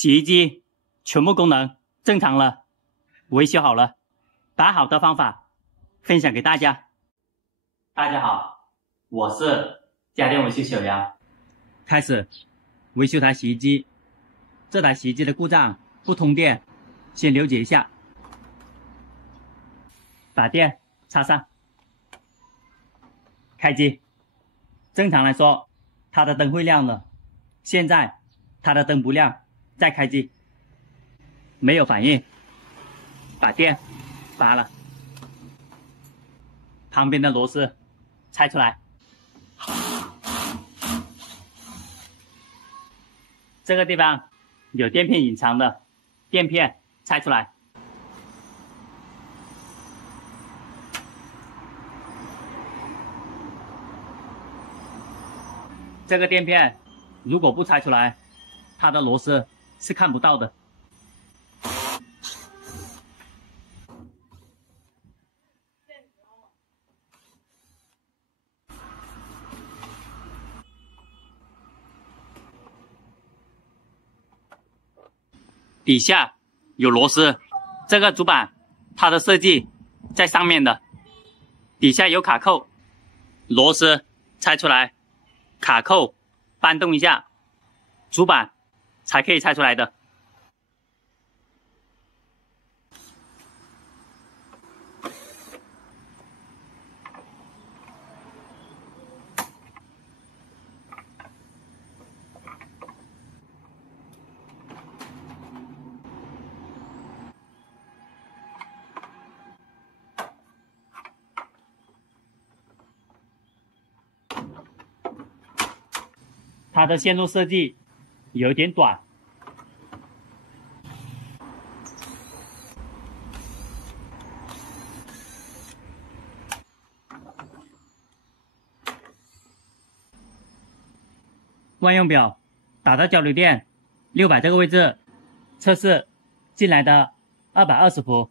洗衣机全部功能正常了，维修好了，把好的方法分享给大家。大家好，我是家电维修小杨。开始维修台洗衣机。这台洗衣机的故障不通电，先了解一下。把电插上，开机。正常来说，它的灯会亮的。现在它的灯不亮，再开机，没有反应，把电拔了。旁边的螺丝拆出来，这个地方有垫片隐藏的，垫片拆出来。这个垫片如果不拆出来，它的螺丝是看不到的。底下有螺丝，这个主板它的设计在上面的，底下有卡扣，螺丝拆出来，卡扣搬动一下，主板才可以拆出来的。它的线路设计有点短，万用表打到交流电600这个位置，测试进来的220伏。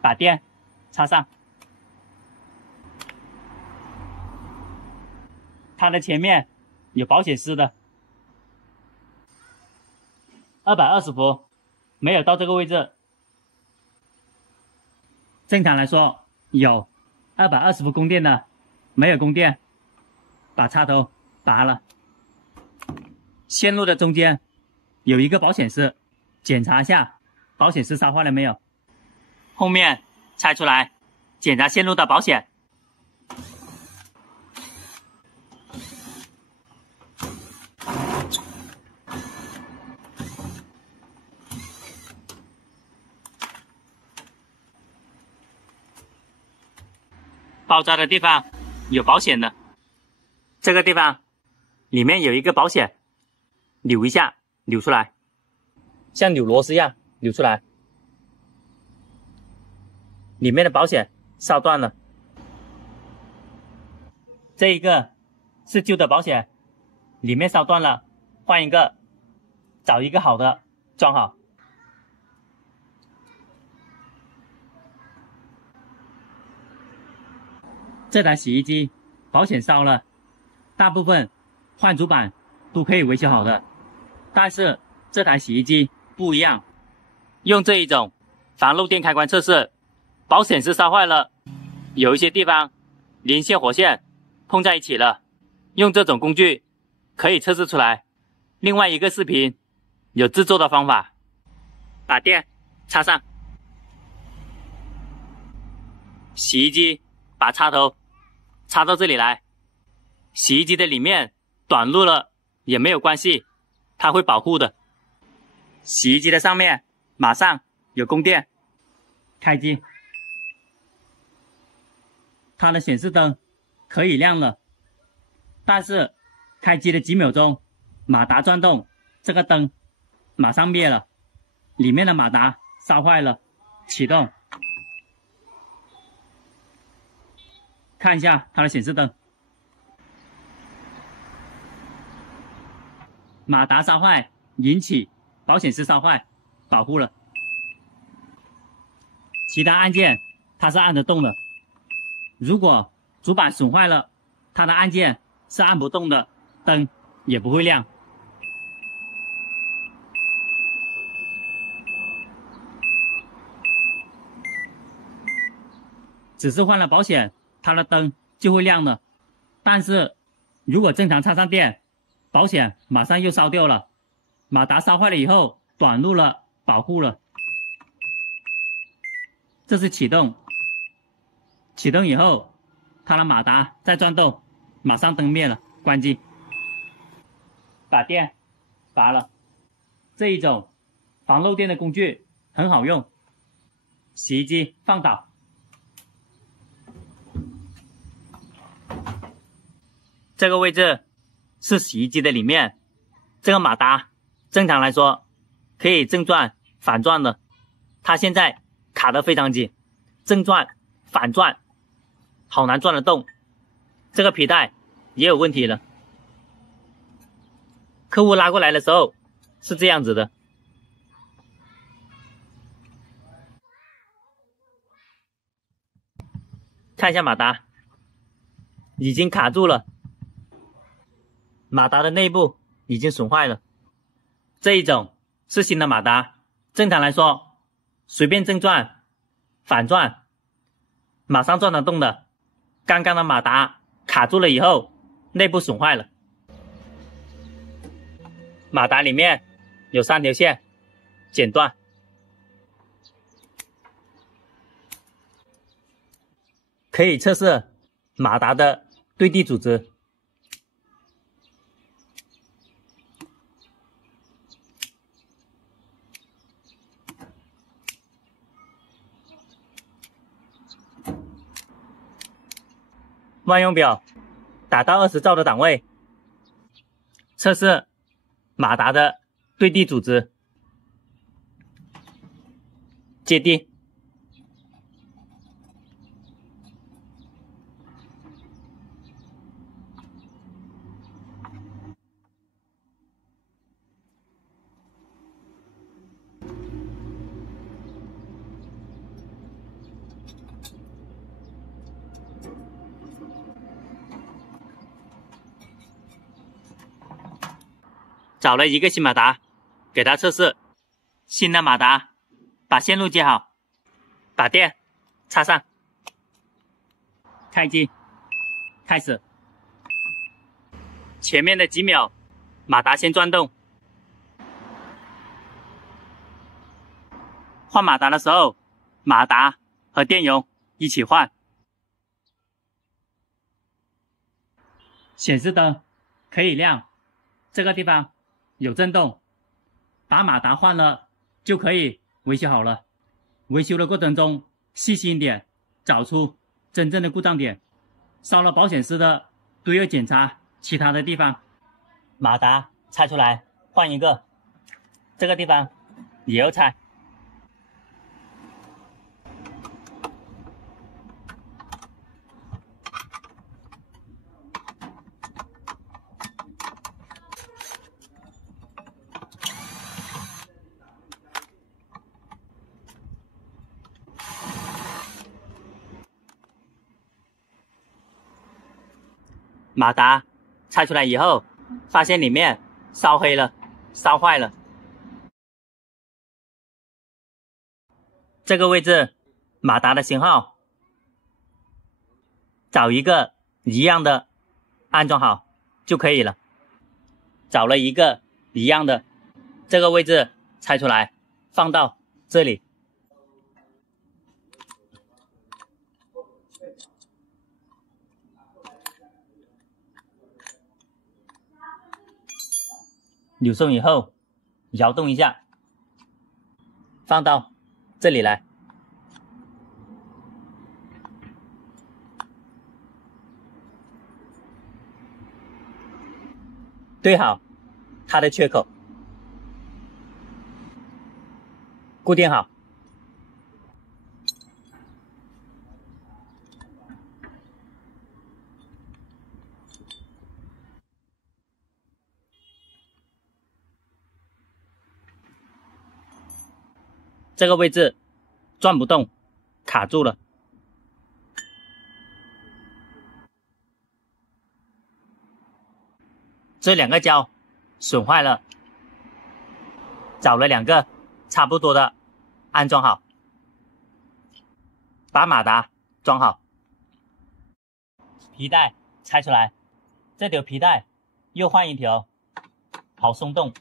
把电插上。它的前面有保险丝的，220伏，没有到这个位置。正常来说有220伏供电的，没有供电，把插头拔了。线路的中间有一个保险丝，检查一下保险丝烧坏了没有。后面拆出来，检查线路的保险。爆炸的地方有保险的，这个地方里面有一个保险，扭一下，扭出来，像扭螺丝一样扭出来。里面的保险烧断了，这一个是旧的保险，里面烧断了，换一个，找一个好的装好。这台洗衣机保险烧了，大部分换主板都可以维修好的，但是这台洗衣机不一样，用这一种防漏电开关测试，保险丝烧坏了，有一些地方连线火线碰在一起了，用这种工具可以测试出来。另外一个视频有制作的方法。把电插上，洗衣机把插头插到这里来，洗衣机的里面短路了也没有关系，它会保护的。洗衣机的上面马上有供电，开机，它的显示灯可以亮了，但是开机的几秒钟，马达转动，这个灯马上灭了，里面的马达烧坏了，启动。看一下它的显示灯，马达烧坏引起保险丝烧坏，保护了。其他按键它是按得动的，如果主板损坏了，它的按键是按不动的，灯也不会亮。只是换了保险，它的灯就会亮的。但是如果正常插上电，保险马上又烧掉了，马达烧坏了以后短路了，保护了。这是启动，启动以后，它的马达在转动，马上灯灭了，关机。把电拔了。这一种防漏电的工具很好用。洗衣机放倒。这个位置是洗衣机的里面，这个马达正常来说可以正转反转的，它现在卡得非常紧，正转反转好难转得动。这个皮带也有问题了，客户拉过来的时候是这样子的。看一下马达，已经卡住了，马达的内部已经损坏了。这一种是新的马达，正常来说随便正转反转马上转得动的，刚刚的马达卡住了以后内部损坏了。马达里面有3条线剪断，可以测试马达的对地组织。万用表打到20兆的档位，测试马达的对地组织。接地，找了一个新马达给它测试。新的马达把线路接好，把电插上，开机，开始。前面的几秒马达先转动，换马达的时候马达和电容一起换。显示灯可以亮，这个地方有震动，把马达换了就可以维修好了。维修的过程中细心点，找出真正的故障点。烧了保险丝的都要检查其他的地方。马达拆出来换一个，这个地方也要拆。马达拆出来以后，发现里面烧黑了，烧坏了。这个位置马达的型号，找一个一样的安装好就可以了。找了一个一样的，这个位置拆出来放到这里。扭送以后摇动一下，放到这里来。对好它的缺口，固定好。这个位置转不动，卡住了。这两个胶损坏了，找了两个差不多的，安装好，把马达装好，皮带拆出来，这条皮带又换一条，好松动。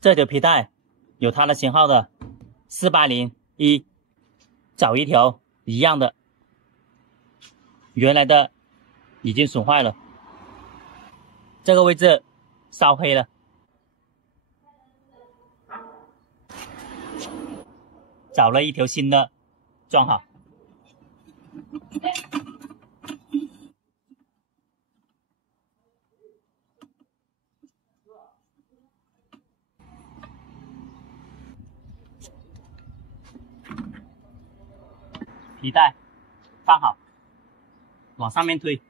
这条皮带有它的型号的4801，找一条一样的，原来的已经损坏了，这个位置烧黑了，找了一条新的装好。皮带放好，往上面推，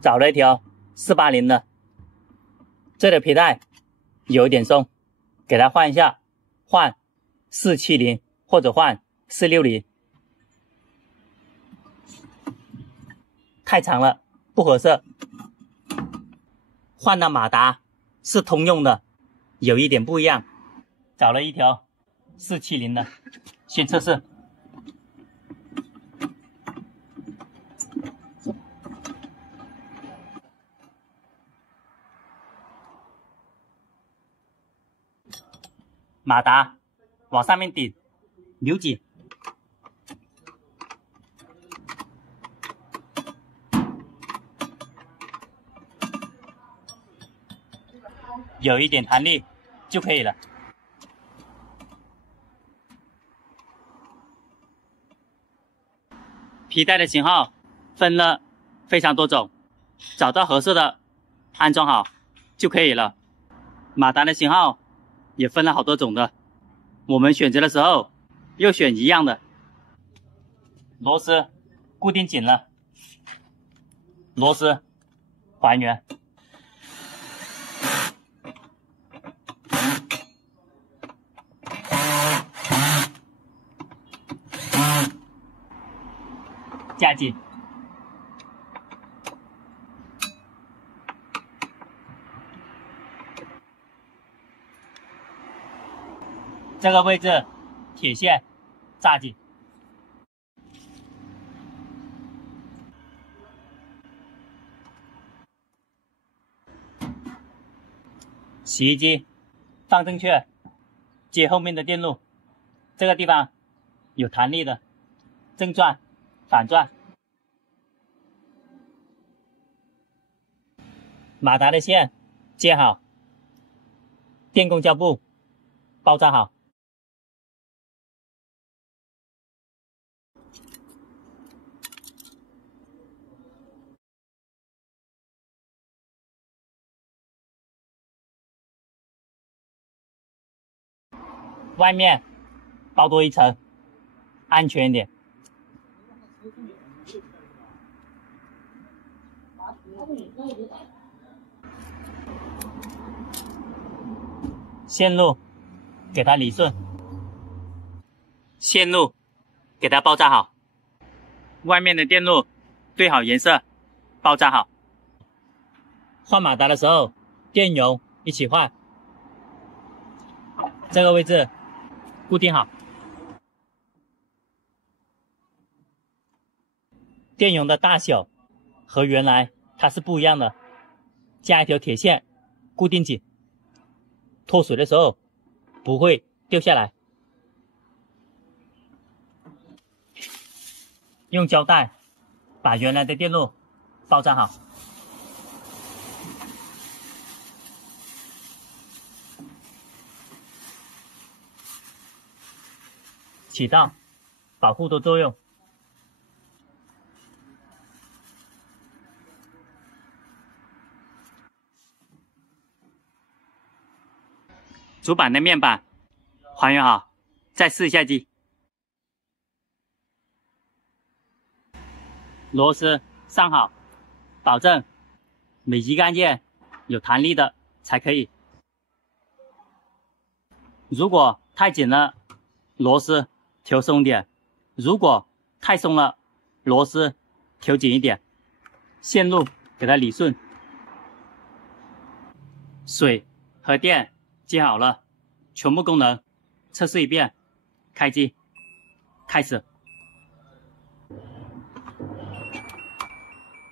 找了一条480的，这条皮带有一点松，给它换一下，换470或者换460，太长了不合适。换的马达是通用的，有一点不一样，找了一条470的，先测试。马达往上面顶，扭紧，有一点弹力就可以了。皮带的型号分了非常多种，找到合适的安装好就可以了。马达的型号也分了好多种的，我们选择的时候又选一样的。螺丝固定紧了，螺丝还原，加紧，这个位置铁线扎紧，洗衣机放正确，接后面的电路，这个地方有弹力的，正转反转，马达的线接好，电工胶布包扎好，外面包多一层，安全一点。线路给它理顺，线路给它包扎好，外面的电路对好颜色，包扎好。换马达的时候，电容一起换，这个位置固定好。电容的大小和原来它是不一样的，加一条铁线固定紧，脱水的时候不会掉下来。用胶带把原来的电路包扎好，起到保护的作用。主板的面板还原好，再试一下机。螺丝上好，保证每级干件有弹力的才可以。如果太紧了，螺丝调松点；如果太松了，螺丝调紧一点。线路给它理顺。水和电接好了，全部功能测试一遍。开机，开始。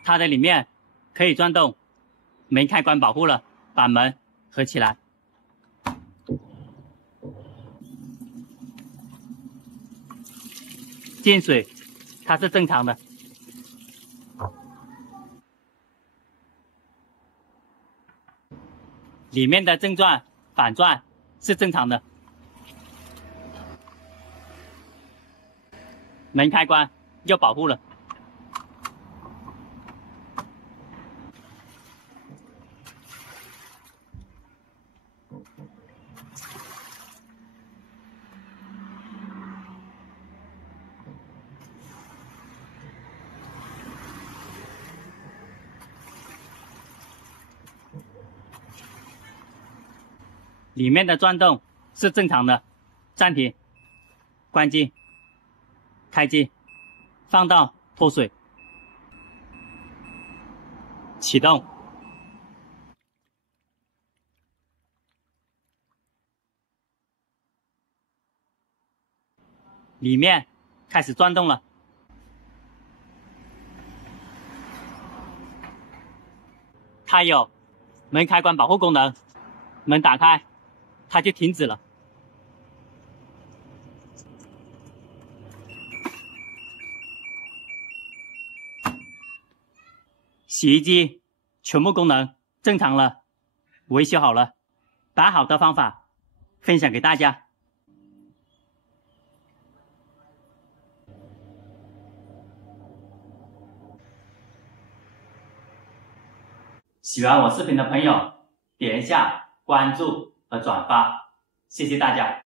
它的里面可以转动，门开关保护了，把门合起来。进水它是正常的，里面的正转、反转是正常的。门开关要保护了。里面的转动是正常的，暂停，关机，开机，放到脱水，启动，里面开始转动了。它有门开关保护功能，门打开它就停止了。洗衣机全部功能正常了，维修好了，把好的方法分享给大家。喜欢我视频的朋友，点一下关注和转发，谢谢大家。